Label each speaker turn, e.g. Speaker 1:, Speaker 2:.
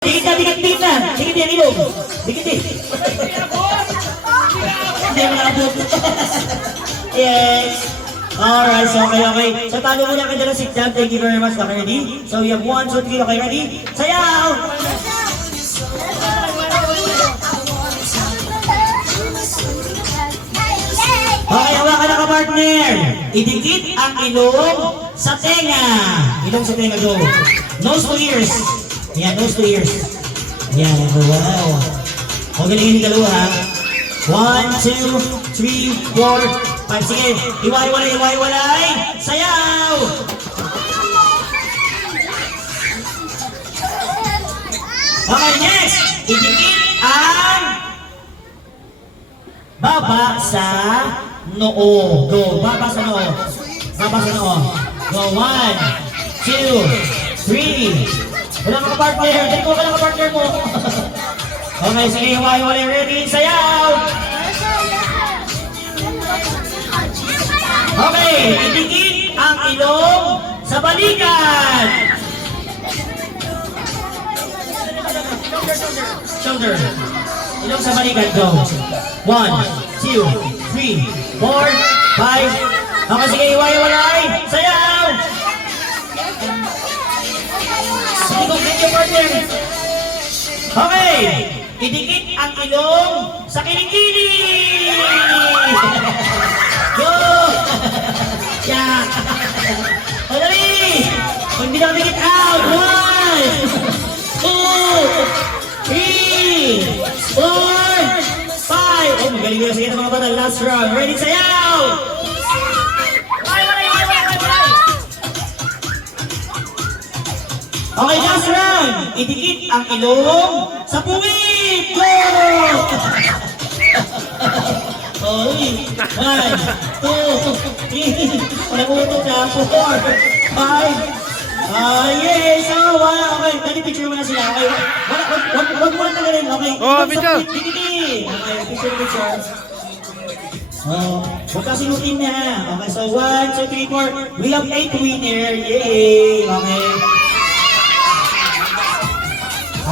Speaker 1: Dikit na, dikit, dikit na. Dikit yan, ilong. Dikit eh. Hindi mo naabot. yes. Alright, so okay, okay. So talo muna kayo dala si Jam. Thank you very much. Okay, ready? So we have one, two, three. Okay, ready? Sayaw! Okay, hawakan na ka, partner. Idikit ang ilong sa tenga. Ilong sa tenga, go. Nose to ears. Yan, nose to ears. Yan, wow. O, galing yung dalawa, ha? One, two, three, four, five. Sige, iwai-walay, iwai-walay. Sayaw! Okay, next. Idikit ang baba sa noo. Go, baba sa noo. Baba sa noo. Go, one, two, three. Wala ka partner. Wala ka partner mo. okay, sige, hiwa-hiwalay. Ready? Sayaw! Okay, idikit ang ilong sa balikat. Shoulder. Ilong sa balikat, go. One, two, three, four, five. Okay, sige, iwai-walay. Sayaw! Okay, idikit ang ilong sa kilikili. Go! Yeah! O, dali! Pag hindi nakadikit out, one, two, three, four, five. Oh, magaling nyo sige mga bata. Last round. Ready, sayaw! Okay, last round. Idikit ang ilong sa puwit. Go! Oy! One, two, three, nagutok na, four, five, Ah, yes! Oh, wow! Okay, mo na sila. Okay, wag, wag, wag, wag mo na. Okay.
Speaker 2: Oh, picture.
Speaker 1: puwit, dikit. Okay, picture, picture. Oh, huwag kasi routine na. Okay, so one, two, three, four. We have eight winner. Yay! Okay.